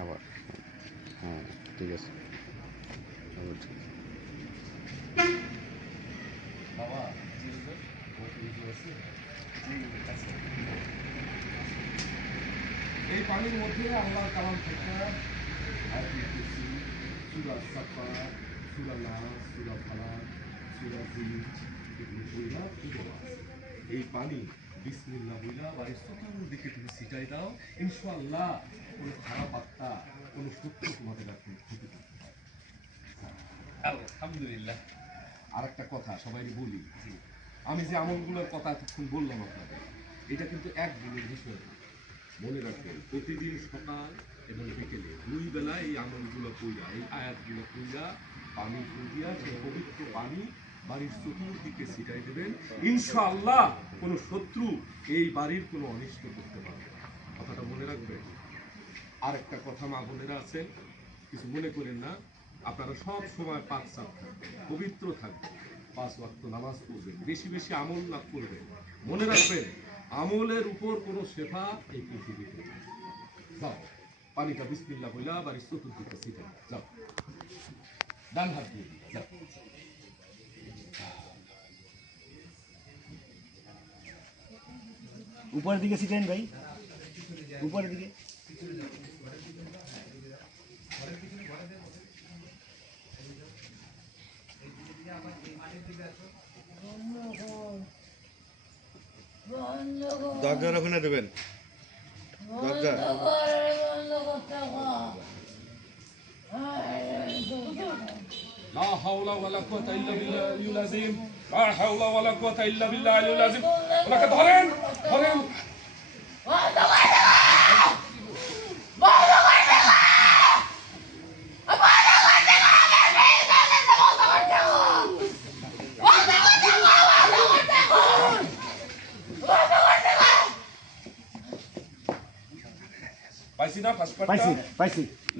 আবার হ্যাঁ ঠিক আছে। আবার ঠিক এই পানির মধ্যে আল্লাহ কালাম। এই পানি বিসমিল্লাহ বইলা বাড়ির চতুর্দিকে তুমি ছিটাই দাও। ইনশাআল্লাহ কোনো খারাপ আত্মা কোনো শত্রু তোমাদের আর ক্ষতি করতে পারবে আলহামদুলিল্লাহ। আর একটা কথা সবাই বলি আমি যে আমলগুলোর কথা এতক্ষণ বললাম আপনাদের এটা কিন্তু এক দিনের বিষয় মনে রাখবেন প্রতিদিন সকাল এবং বিকেলে দুই বেলা এই আমলগুলো কইরা এই আয়াতগুলো কইরা পানি ফুটিয়া সেই পবিত্র পানি বাড়ির চতুর্দিকে ছিটাই দেবেন ইনশাআল্লাহ কোনো শত্রু এই বাড়ির কোনো অনিষ্ট করতে পারবে না। কথাটা মনে রাখবেন? আর একটা কথা মা বোনেরা আছেন, কিছু মনে করেন না, আপনারা সব সময় পাঁচ সাত থাকবেন, পবিত্র থাকবেন, পাঁচ ওয়াক্ত নামাজ পড়বেন, বেশি বেশি আমল লাভ করবেন। মনে রাখবেন, আমলের উপর কোনো শেফা এই পৃথিবীতে যাও, পানিটা বিসমিল্লা বইলা বাড়ির চতুর্দিকে দাও। যাও। ডান হাত দিয়ে যাও। উপরের দিকে ছিটেন ভাই, উপরের দিকে। দরজার ওখানে দেবেন। দরজা। লা হাওলা ওয়ালা কুওয়াতা ইল্লা বিল্লাহিল আযীম। লা হাওলা ওয়ালা কুওয়াতা ইল্লা বিল্লাহিল আযীম। ওনাকে ধরেন ধরেন। பசி தான் ஃபர்ஸ்ட் பசி பசி